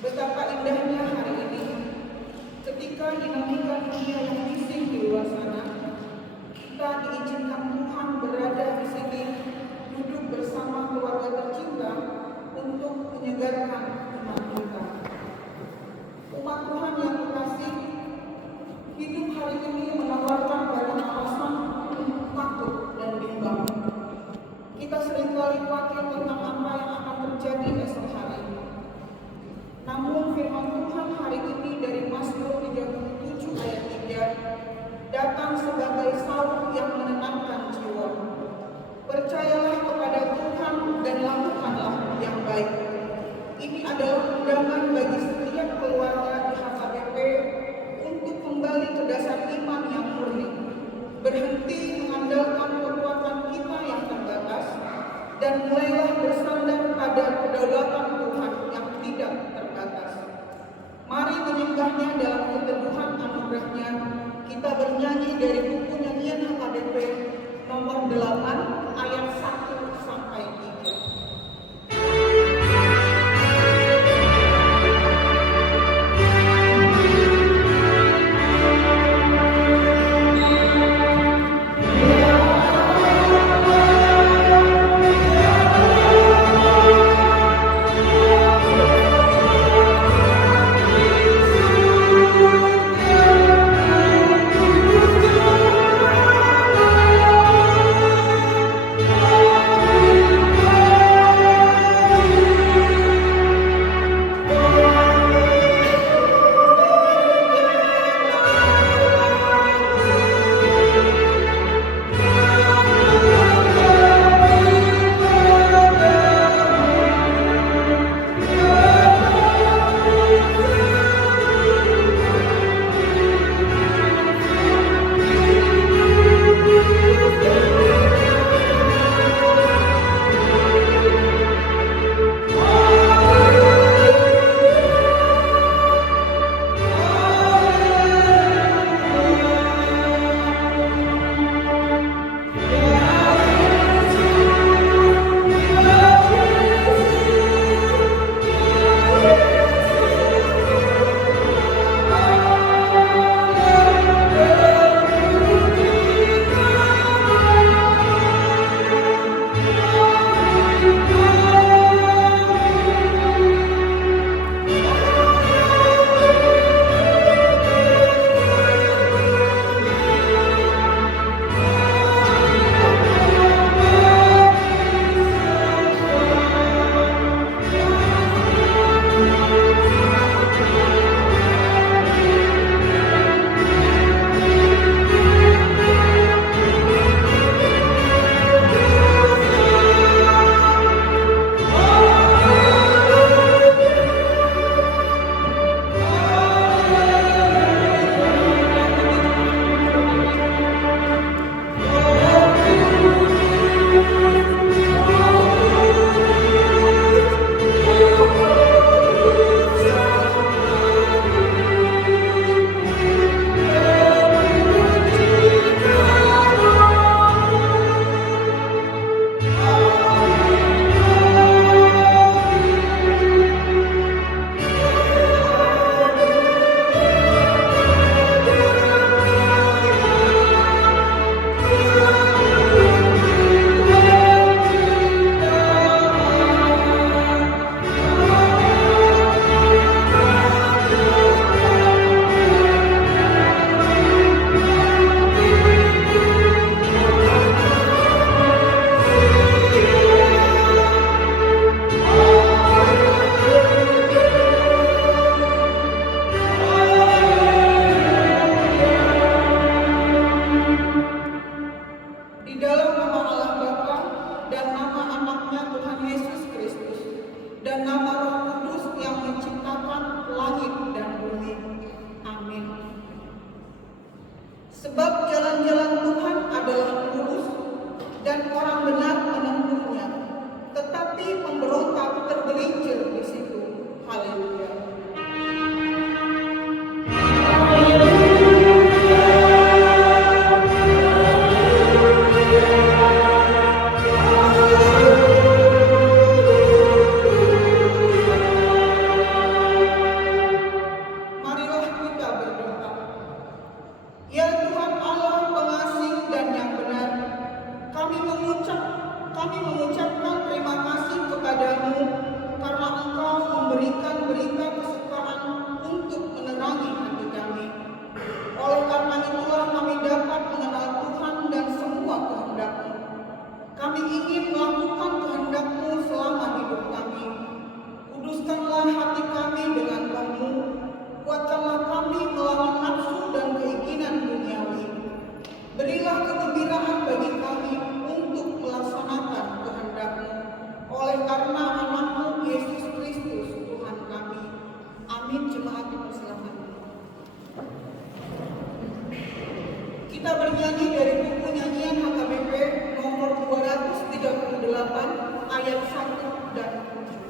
Betapa indahnya hari ini ketika dinamika dunia yang bising di luar sana, kita diizinkan Tuhan berada di sini, duduk bersama keluarga tercinta untuk menyegarkan iman kita. Umat Tuhan yang kekasih, hidup hari ini menawarkan banyak alasan untuk takut dan bimbang. Kita seringkali khawatir tentang apa yang akan terjadi esok hari. Namun firman Tuhan hari ini dari Mazmur 37 ayat 3 datang sebagai saur yang menenangkan jiwa. Percayalah kepada Tuhan dan lakukanlah yang baik. Ini adalah undangan bagi setiap keluarga di HKBP untuk kembali ke dasar iman yang murni, berhenti mengandalkan kekuatan kita yang terbatas, dan mulailah bersandar pada kedaulatan Tuhan yang tidak terbatas. Kita bernyanyi dari buku nyanyian HKBP nomor 238 ayat 1 dan 7.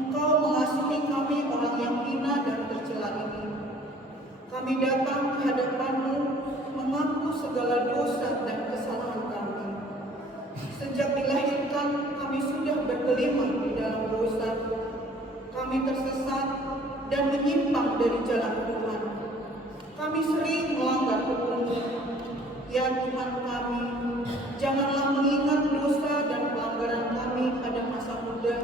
Engkau mengasihi kami orang yang hina dan tercela ini. Kami datang ke hadapan-Mu mengaku segala dosa dan kesalahan kami. Sejak dilahirkan kami sudah bergelimang di dalam dosa. Kami tersesat dan menyimpang dari jalan Tuhan. Kami sering melanggar hukum-Mu. Ya Tuhan kami, janganlah mengingat dosa dan pelanggaran kami pada masa muda,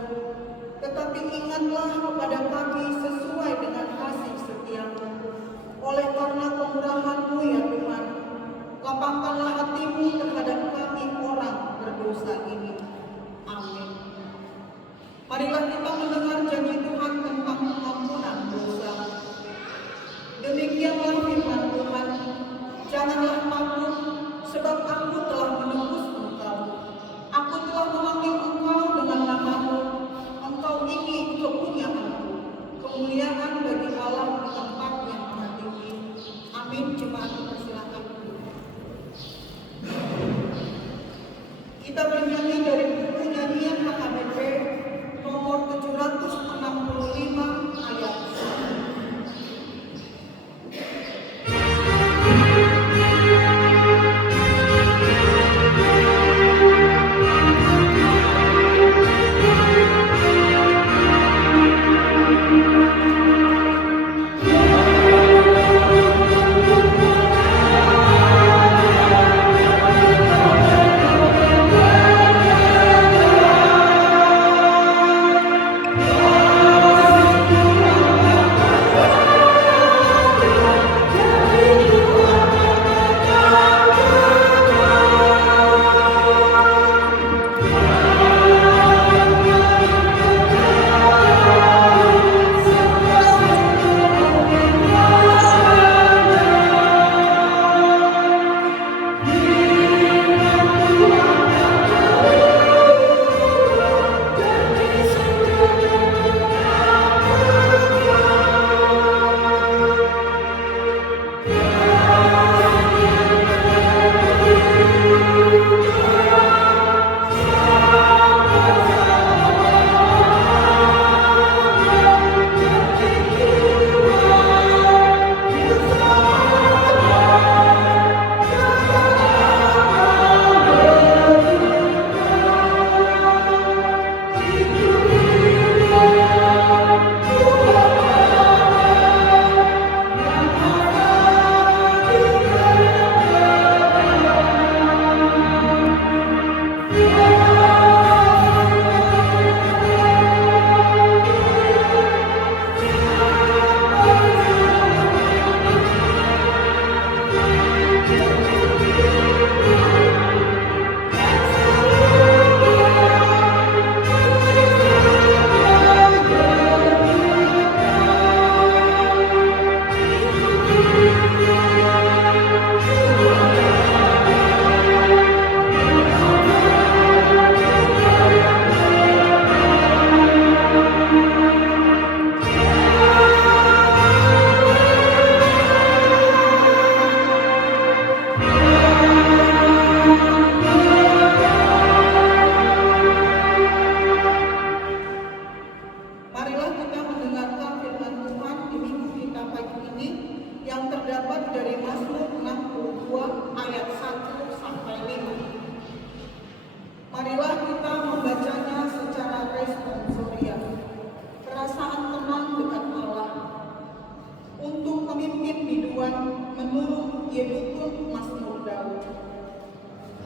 tetapi ingatlah kepada kami sesuai dengan kasih setia-Mu. Oleh karena kemurahan-Mu ya Tuhan, lapangkanlah hati-Mu terhadap kami orang berdosa ini. Amin. Marilah kita mendengar janji Tuhan tentang pengampunan dosa. Demikianlah firman Tuhan, janganlah takut, sebab aku telah menebus engkau. Aku telah memanggil engkau dengan nama-Mu. Engkau ini kepunyaanku. Kemuliaan bagi Allah di tempat yang maha tinggi. Amin. Jemaat persilakan. Kita bernyanyi dari buku nyanyian HKBP nomor 765 ayat 1.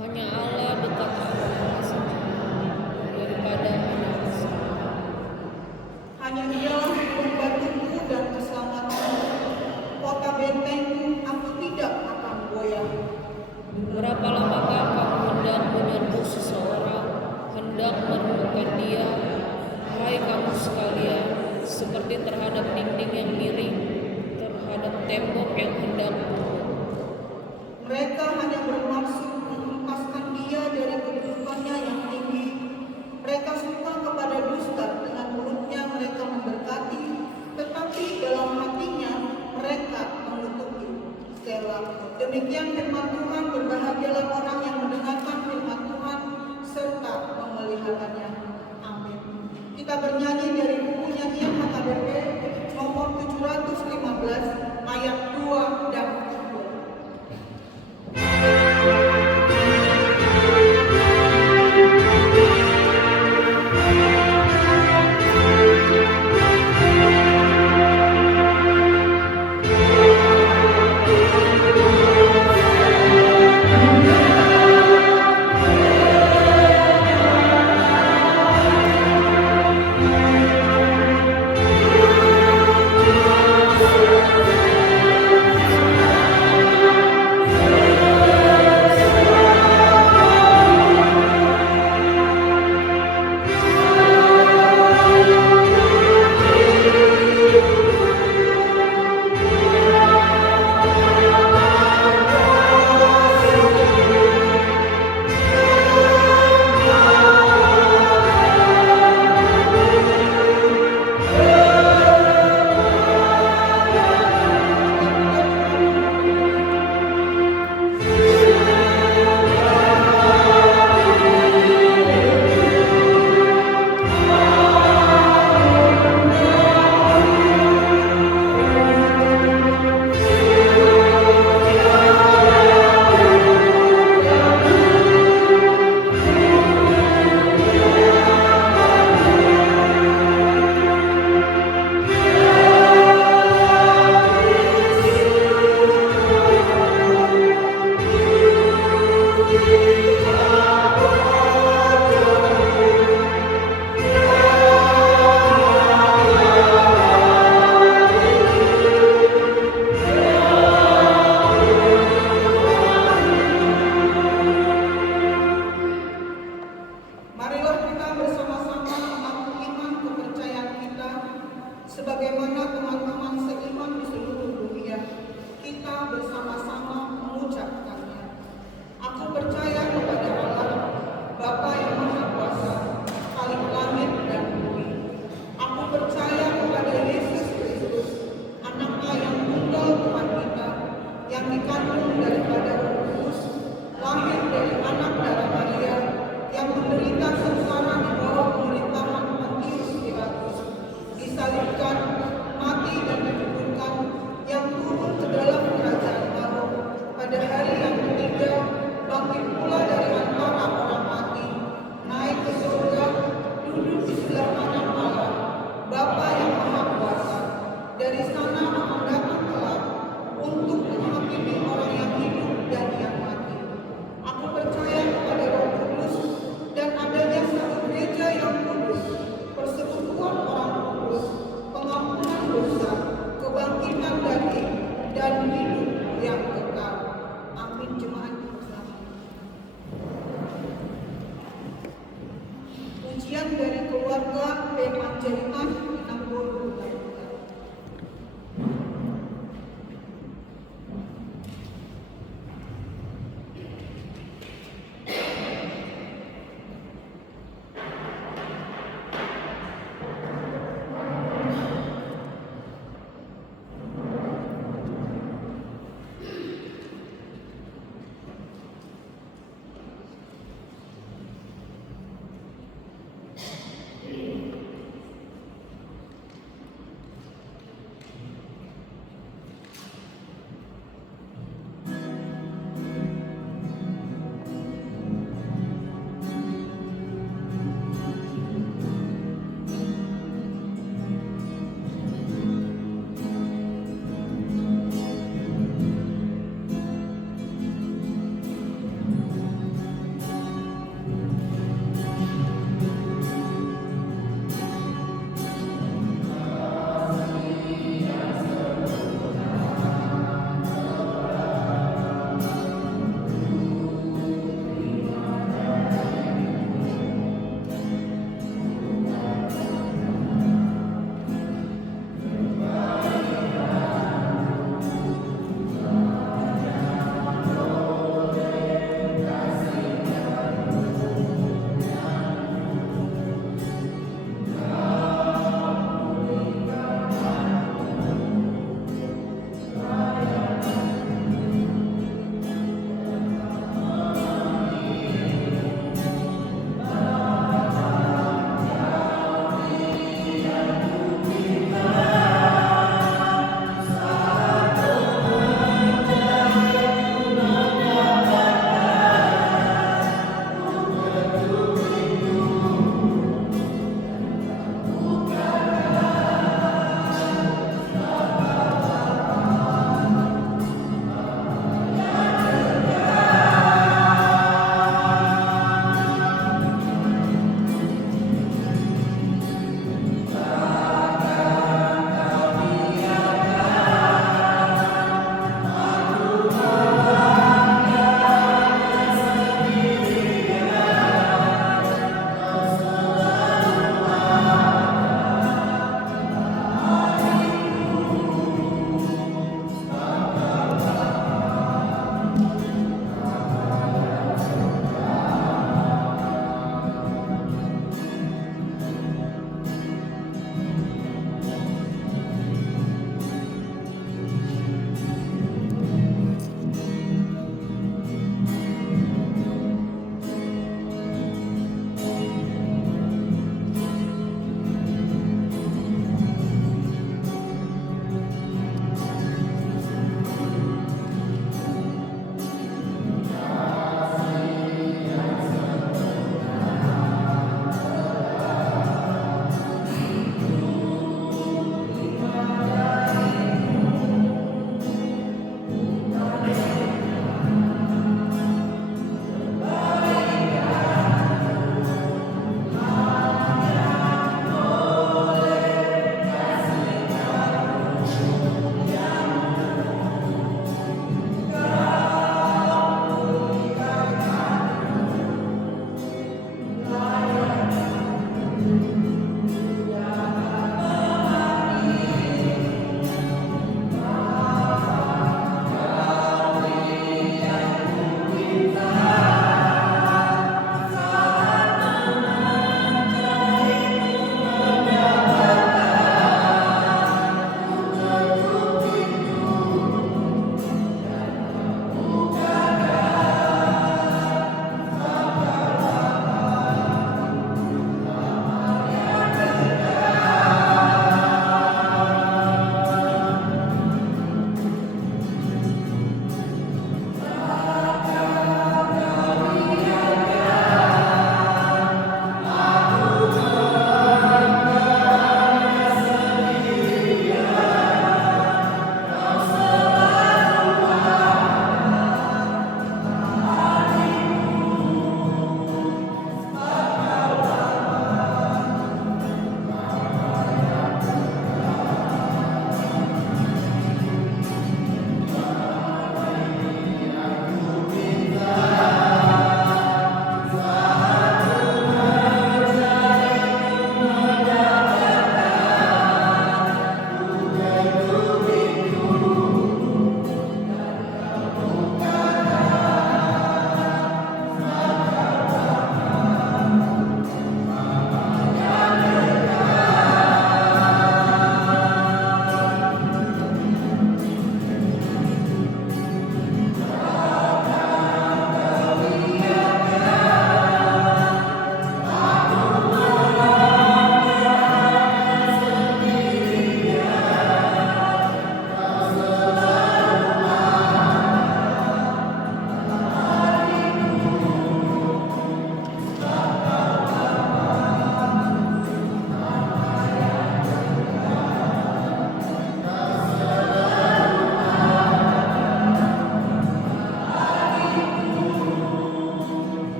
Hanya Allah dekat Allah daripada manusia. Hanya Dialah pembantuku dan keselamatanku, kota bentengku, aku tidak akan goyah. Berapa lamakah kamu hendak menyerbu seseorang, hendak menemukan dia, hai kamu sekalian, seperti terhadap dinding yang miring, terhadap tembok yang hendak Mereka hanya bermaksud menghempaskan dia dari kedudukannya yang tinggi. Mereka suka kepada dusta, dengan mulutnya mereka memberkati, tetapi dalam hatinya mereka mengutuki. Selah. Demikian firman Tuhan, berbahagialah orang yang mendengarkan firman Tuhan serta memeliharanya. Amin. Kita Kita bernyanyi dari buku nyanyian HKBP nomor 715 ayat 2 dan 3. Marilah kita bersama-sama mengaku iman kepercayaan kita sebagaimana teman-teman seiman di seluruh dunia. Kita bersama-sama mengucapkannya. Aku percaya kepada Allah, Bapa yang Maha Kuasa, Khalik langit dan bumi. Aku percaya kepada Yesus Kristus, Anak-Nya yang tunggal Tuhan kita, yang dikandung daripada Roh Kudus, lahir dari anak darah Maria, yang menderita sengsara di bawah pemerintahan Pontius Pilatus, disalibkan, mati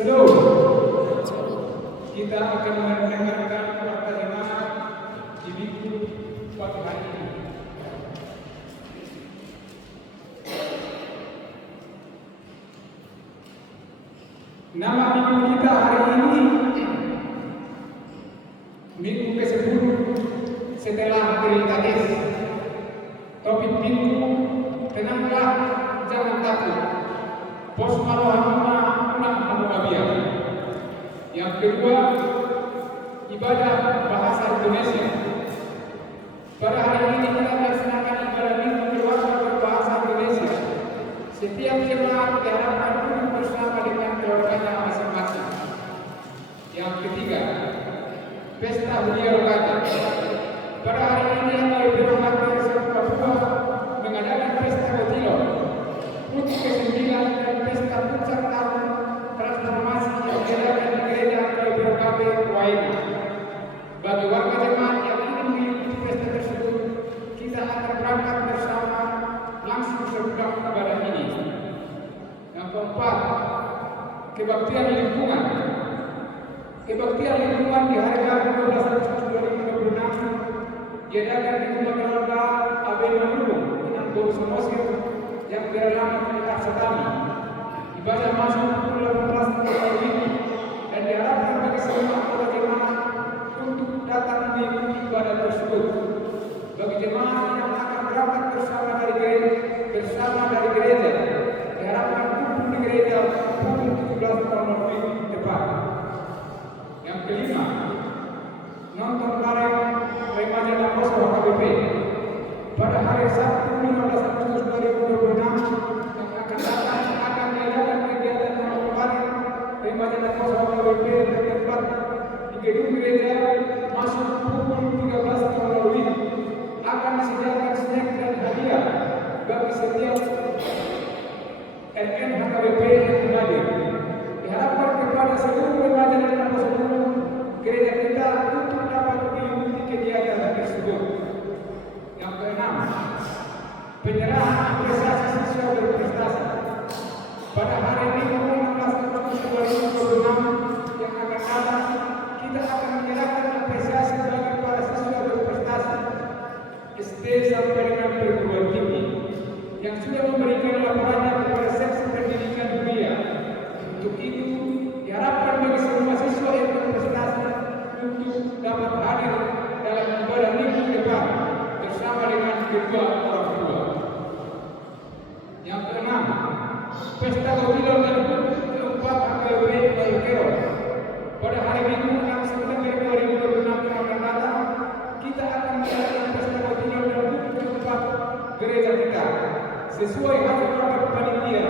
Salam. Salam. Kita akan mendengarkan warta jemaat di minggu pagi hari ini. Nama minggu kita hari ini minggu ke-10 setelah Trinitatis. Topik minggu, tenanglah, jangan takut. Pos Marohamuna Unang Hamurabia. Yang kedua, ibadah bahasa Indonesia. Pada hari ini kita melaksanakan ibadah minggu keluarga berbahasa Indonesia. Setiap jemaat diharapkan duduk bersama dengan keluarganya masing-masing. Yang ketiga, pesta Hudia Rogata. Pada hari ini Atai Berhormat Presiden Papua mengadakan pesta Gotilo, HUT ke-9 dan pesta puncak tahun transformasi yang diadakan di gereja Atai Berhormat Waina. Bagi warga jemaat yang ingin mengikuti pesta tersebut, kita akan berangkat bersama langsung sepulang ibadah ini. Yang keempat, kebaktian lingkungan. Kebaktian lingkungan di hari Rabu 12 Agustus 2026 diadakan di rumah keluarga Aben Manurung, Inang Boru Samosir yang beralamat di Arsatami. Ibadah masuk pukul 18.30 ini dan diharapkan bagi semua anggota jemaat untuk datang mengikuti ibadah tersebut. Bagi jemaat yang akan berangkat bersama dari gereja, diharapkan kumpul di gereja pukul 17.00 tepat. Yang kelima, nonton bareng remaja dan posko HKBP pada hari Sabtu 15 Agustus 2026 yang akan datang akan diadakan kegiatan nonton bareng remaja dan posko HKBP bertempat di gedung gereja masuk pukul 13.00. Akan disediakan snack dan hadiah bagi setiap RN HKBP yang hadir. Diharapkan kepada seluruh remaja dan posko gereja kita untuk dapat mengikuti kegiatan tersebut. Yang keenam, penyerahan apresiasi siswa berprestasi. Pada hari Minggu 16 Agustus 2026 yang akan datang, kita akan menyerahkan apresiasi bagi para siswa berprestasi SD sampai dengan perguruan tinggi yang sudah memberikan laporannya kepada seksi pendidikan dunia. Untuk itu, diharapkan bagi semua siswa yang berprestasi untuk dapat hadir dalam ibadah minggu depan bersama dengan kedua orang tua. Yang keenam, pesta Gotilo dan HUT keempat HKBP Balukero. Pada hari Minggu 6 September 2026 yang akan datang, kita akan mengadakan pesta Gotilo dan HUT keempat gereja kita. Sesuai aturan panitia,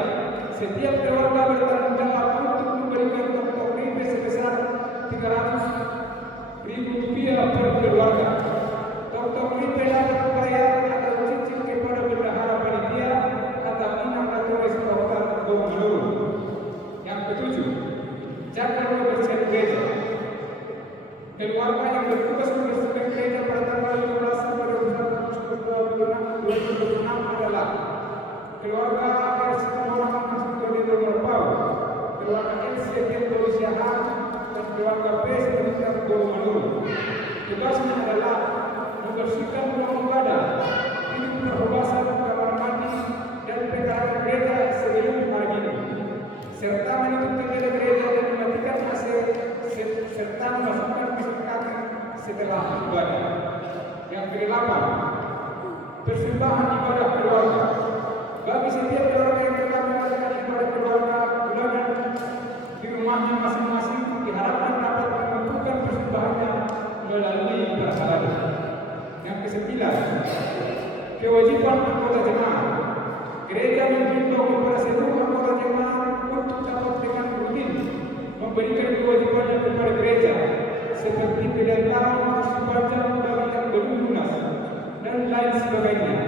setiap keluarga bertanggung jawab untuk memberikan toko ribe sebesar 300.000 rupiah per keluarga. Toko ribe dapat dibayar atau cicil kepada bendahara panitia atau inang atau restoran gubernur. Yang ketujuh, jaga kebersihan gereja. Keluarga yang bertugas membersihkan gereja pada tanggal 15 sampai 21 Agustus 2026 adalah keluarga RC Orang Masjid Norpau, keluarga LCT Polisiahan, dan keluarga B Sebenarnya Gubernur. Tugasnya adalah membersihkan ruang ibadah, hidup perhubasan kamar mandi dan pekarangan gereja sebelum hari Minggu, serta menutup jendela gereja dan mematikan AC serta memasukkan disinfektan setelah ibadah. Yang kedelapan, persembahan ibadah keluarga. Bagi setiap keluarga yang telah melakukan ibadah keluarga bulanan di rumahnya masing-masing, diharapkan dapat mengumpulkan persembahannya melalui prasarat. Yang kesembilan, kewajiban anggota jemaat. Gereja menghimbau kepada seluruh anggota jemaat untuk dapat dengan rutin memberikan kewajibannya kepada gereja, seperti pendataan, sepanjang bagian belum lunas, dan lain sebagainya.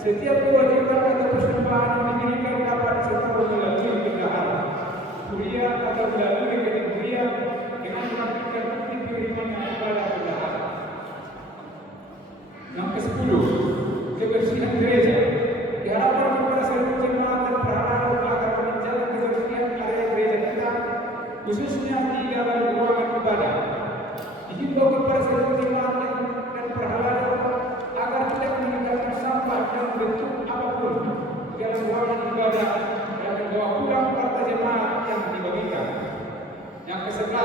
Setiap kewajiban atau persembahan yang diberikan dapat disertai melalui bendahara, kuliah atau melalui rekening kuliah dengan melakukan bukti pengiriman kepada bendahara. Yang ke-10, kebersihan gereja. Diharapkan kepada seluruh jemaat dan perhara agar menjaga kebersihan area gereja kita Yang ke-11,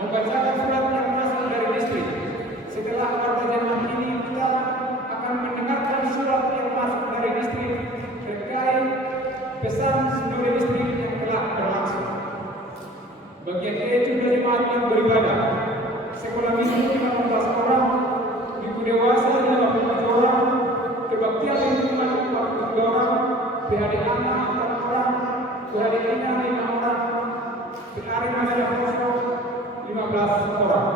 membacakan surat yang masuk dari distrik. Setelah warga jemaat ini, kita akan mendengarkan surat yang masuk dari distrik terkait pesan sinode distrik yang telah berlangsung. Bagian E juga jemaat yang beribadah. Sekolah minggu 15 orang, minggu dewasa 57 orang, kebaktian lingkungan 47 orang, PHD anak 4 orang, PHD ina 5 orang, PHD masyarakat kosong 15 orang.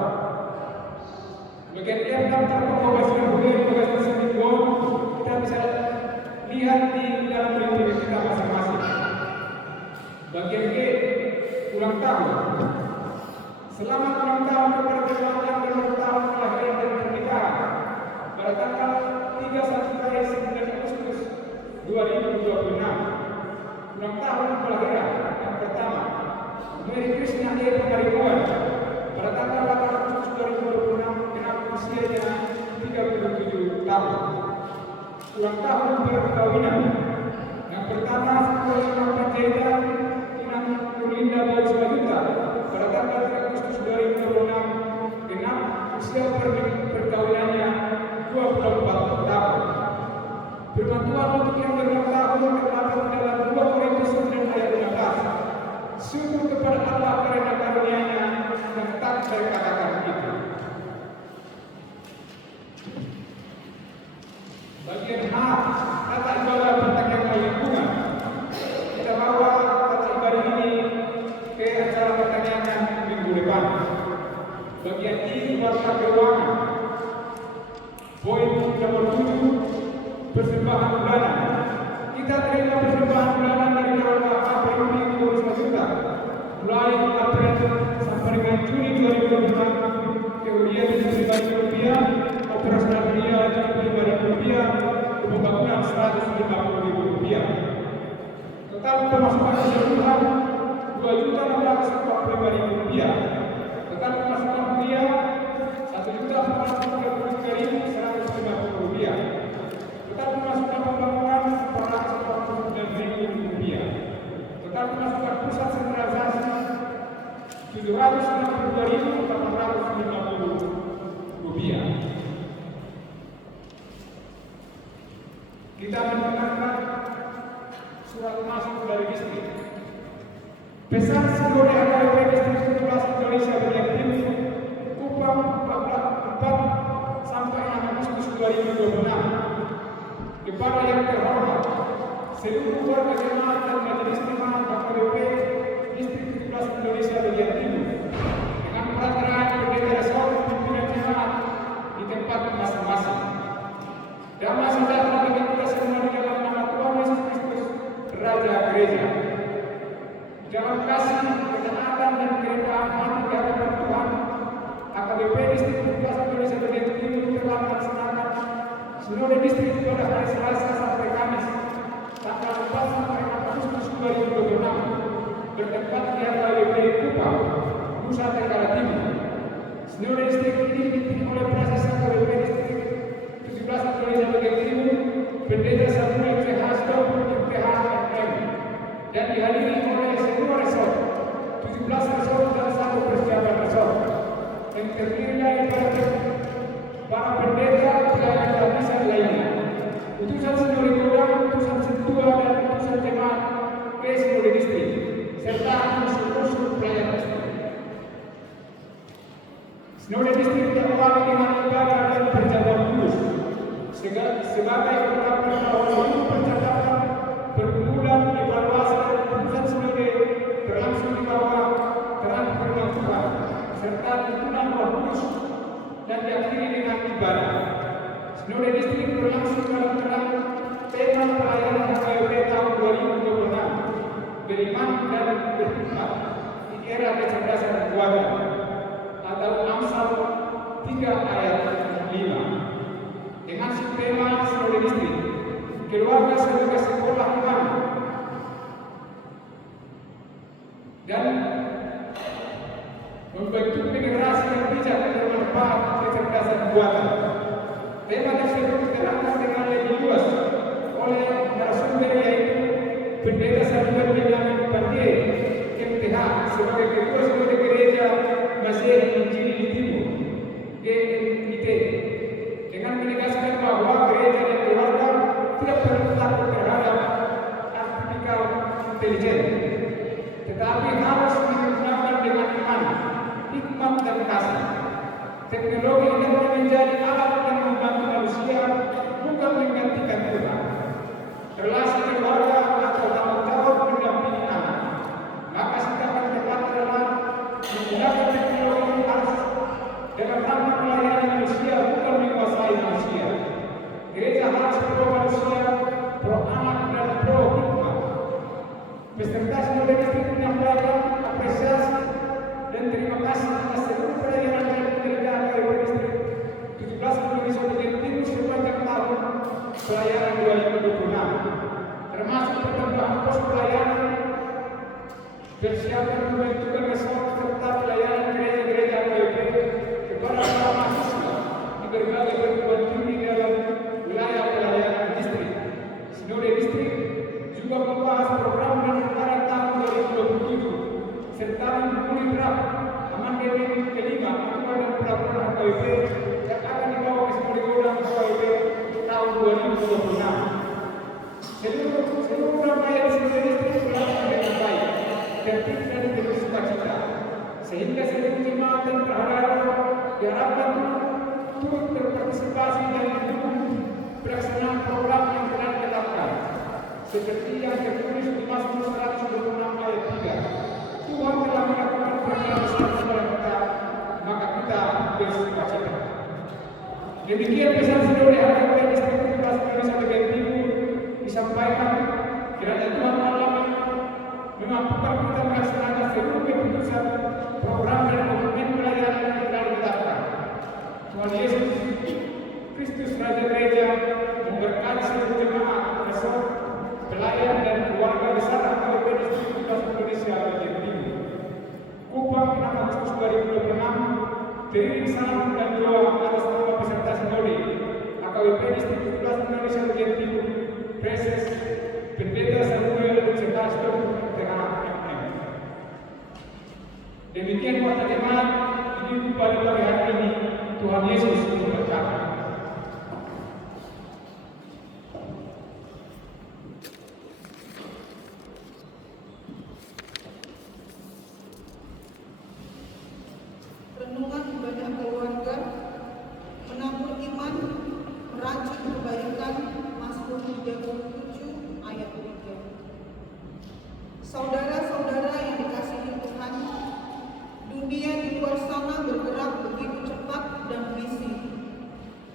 Bagian F daftar penggagas reguler, penggagas semingguan, kita bisa lihat di dalam link kita masing-masing. Bagian G, ulang tahun. Selamat ulang tahun kepada jemaat yang berulang tahun kelahiran dan pernikahan pada tanggal 31 Agustus 2026. Ulang tahun kelahiran yang pertama, Mary Krishna E. Pangaribuan pada tanggal 8 Agustus 2026 dengan usianya 37 tahun. Ulang tahun perkawinan yang pertama, Sekolah Panjaitan Inang Nurlinda Boy Simajuta pada tanggal 3 Agustus 2026 dengan usia perkawinannya 24 tahun. Firman Tuhan untuk yang berulang tahun terdapat dalam 2 Korintus 9 ayat 15. Syukur kepada Allah karena karunia-Nya yang tak terkatakan itu. Bagian H, tata ibadah pertanian lingkungan. Kita bawa tata ibadah ini ke acara pertanian minggu depan. Bagian I, warna keuangan. Poin nomor 7, persembahan bulanan. Kita terima persembahan bulanan dari keluarga APUD Pengurus Juta mulai April sampai dengan Juni 2025. Kemudian Rp75.000, operasional dunia Rp75.000, pembangunan Rp150.000. Total pemasukan keseluruhan Rp2.645.000. Total pemasukan dunia Rp1.433.150. Total pemasukan pembangunan Rp449.000. Total pemasukan pusat sentralisasi Rp792.850. Kita mendengarkan surat masuk dari distrik. Pesan sinode HKBP Distrik 17 Indonesia bagian Timur, Kupang 4 sampai 6 Agustus 2026. Kepada yang terhormat, seluruh warga jemaat dan majelis imam HKBP Distrik 17 Indonesia bagian Timur, dengan perantaraan pendeta resort pimpinan jemaat di tempat masing-masing. Damai sejahtera bagi kita semua di dalam nama Tuhan Yesus Kristus, Raja Gereja. Dalam kasih, ketaatan dan kerelaan hati di hadapan Tuhan, HKBP Distrik 17 Indonesia bagian Timur telah melaksanakan sinode distrik pada hari Selasa sampai Kamis, tanggal 4 sampai 6 Agustus 2026, bertempat di HKBP Kupang, Nusa Tenggara Timur. Sinode distrik ini dipimpin oleh Proses HKBP Distrik 17 Indonesia bagian Timur, Pendeta Samuel CH Stop MPH MM, dan dihadiri oleh seluruh resort, 17 resort dan 1 persiapan resort, yang terdiri dari para pendeta pelayan lapisan lainnya, utusan sinode kodam, utusan sintua dan utusan jemaat ke sinode distrik, serta unsur-unsur pelayan distrik. Sinode distrik diawali dengan ibadah dan perjamuan kudus sebagai ungkapan bahwa seluruh percakapan, pergumulan, evaluasi dan keputusan sinode berlangsung di bawah terang firman Tuhan serta tuntunan Roh Kudus dan diakhiri dengan ibadah. Sinode distrik berlangsung dalam terang tema pelayanan HKBP tahun 2026, beriman dan berhikmat di era kecerdasan buatan, atau Amsal 3 ayat 5. Dengan subtema sinode distrik, keluarga sebagai sekolah iman dan membentuk generasi yang bijak dan bermanfaat kecerdasan buatan. Tema tersebut diterangkan dengan lebih luas oleh narasumber yaitu Pendeta Samuel Benyamin Bandier, MTH, sebagai Ketua harus pro manusia, pro anak dan pro hikmah. Peserta sinode distrik menyampaikan apresiasi dan terima kasih atas seluruh pelayanan dan penyelenggaraan KWP distrik 17 Indonesia bagian timur sepanjang tahun pelayanan 2026, termasuk pertambahan pos pelayanan, persiapan pembentukan resort serta pelayanan gereja-gereja KWP kepada para mahasiswa di berbagai perguruan tinggi dalam wilayah pelayanan distrik. Sinode distrik juga membahas program dan rencana tahun 2027 serta memulai draft amandemen kelima aturan dan peraturan KWP yang akan dibawa ke Sinode Godang KWP tahun 2026. Seluruh rangkaian Sinode distrik berlangsung dengan baik, tertib dan penuh sukacita, sehingga seluruh jemaat dan berharap diharapkan turut berpartisipasi dan mendukung pelaksanaan program yang telah ditetapkan, seperti yang tertulis di Mazmur 126 ayat 3. Tuhan telah melakukan perkara besar kepada kita, maka kita bersukacita. Demikian pesan Sinode HKBP Distrik 17 Indonesia bagian timur disampaikan. Kiranya Tuhan Allah memampukan kita melaksanakan seluruh keputusan, program dan komitmen pelayanan yang telah ditetapkan. Tuhan Yesus Kristus Raja Gereja memberkati seluruh jemaat, resort, pelayan dan keluarga besar HKBP Distrik 17 Indonesia bagian timur. Kupang 6 Agustus 2026, teriring salam dan doa atas nama peserta Sinode HKBP Distrik 17 Indonesia bagian timur, Preses Pendeta Samuel Cekasto THMM. Demikian warta jemaat, ini pada pagi hari ini. Tuhan Yesus memberkati. Renungan ibadah keluarga, menabur iman, merajut kebaikan, Mazmur 37 ayat 3. Saudara-saudara yang dikasihi Tuhan, dunia di luar sana bergerak begitu cepat dan berisik.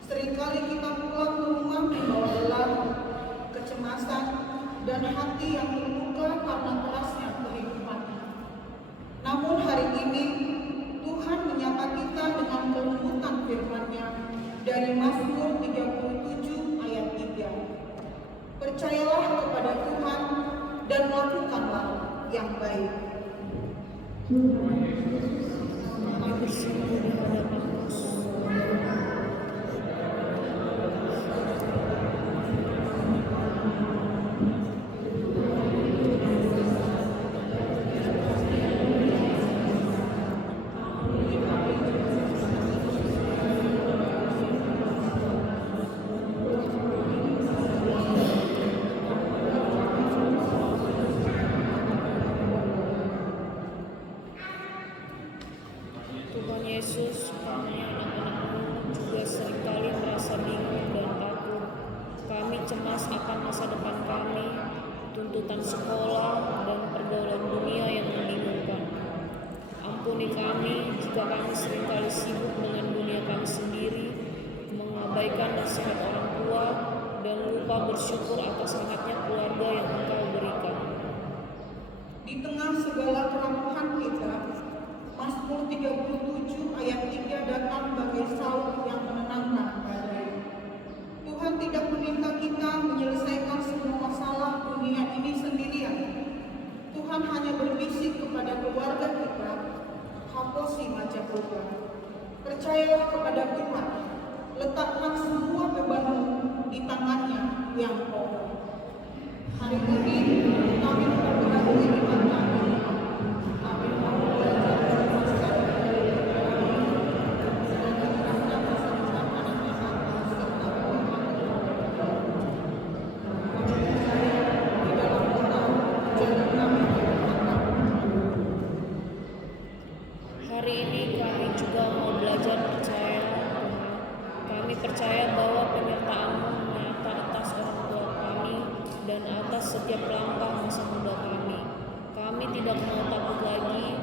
Seringkali kita pulang ke rumah membawa lelah, kecemasan, dan hati yang terluka karena kerasnya kehidupan. Namun hari ini Tuhan menyapa kita dengan kelembutan firman-Nya dari Mazmur 37 ayat 3. Percayalah kepada Tuhan dan lakukanlah yang baik. Kami bersama di hadapan-Mu. Tuhan Yesus, kami anak-anak-Mu juga seringkali merasa bingung dan takut. Kami cemas akan masa depan kami, tuntutan sekolah, dan pergaulan dunia yang membingungkan. Ampuni kami jika kami seringkali sibuk dengan dunia kami sendiri, mengabaikan nasihat orang tua, dan lupa bersyukur atas hangatnya keluarga yang Engkau berikan. Di tengah segala kerampuhan kita, Mazmur 37 ayat 3 datang bagai saut yang menenangkan badai. Tuhan tidak meminta kita menyelesaikan semua masalah dunia ini sendirian. Tuhan hanya berbisik kepada keluarga kita, hapusi majapahla. Percayalah kepada Tuhan, letakkan semua bebanmu di tangannya yang kokoh. Hari ini kami memperbaharui iman kami. Kami mau belajar memuaskan diri kami dan meningkatkan kesehatan anak-anak serta umat. Kami percaya di dalam Tuhan jalan kami akan. Hari ini kami juga mau belajar percaya, Tuhan. Kami percaya bahwa penyertaan-Mu nyata atas orang tua kami dan atas setiap langkah masa muda kami. Kami tidak mau takut lagi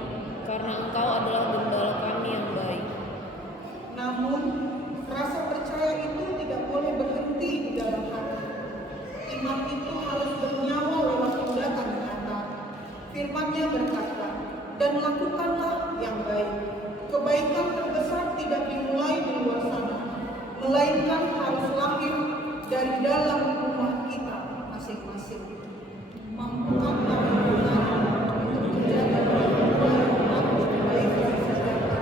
karena Engkau adalah gembala kami yang baik. Namun, rasa percaya itu tidak boleh berhenti di dalam di dalam rumah kita masing-masing. Mampukan kami Tuhan untuk menjaga perempuan baik dan sejahtera.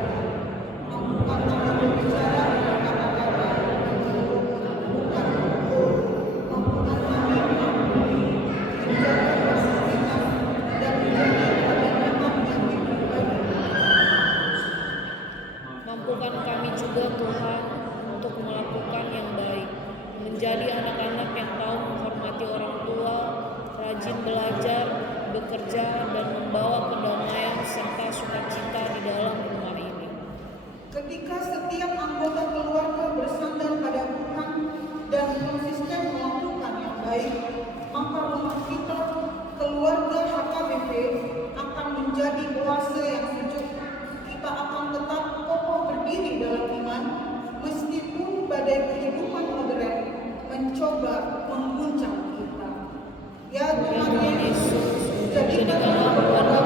Mampukan kami berbicara dengan kata-kata bukan pukul. Mampukan kami menjaga bahasa kita dan menjadi kebenaran yang dibagi. Mampukan kami juga Tuhan untuk melakukan yang baik, menjadi anak-anak yang tahu menghormati orang tua, rajin belajar, bekerja, dan membawa kedamaian serta sukacita di dalam rumah ini. Ketika setiap anggota keluarga bersandar pada Tuhan dan konsisten melakukan yang baik, maka rumah kita, keluarga HKBP, akan menjadi oase yang sejuk. Kita akan tetap kokoh berdiri dalam iman, meskipun badai kehidupan modern mencoba mengguncang kita. Ya Tuhan Yesus, jadikanlah keluarga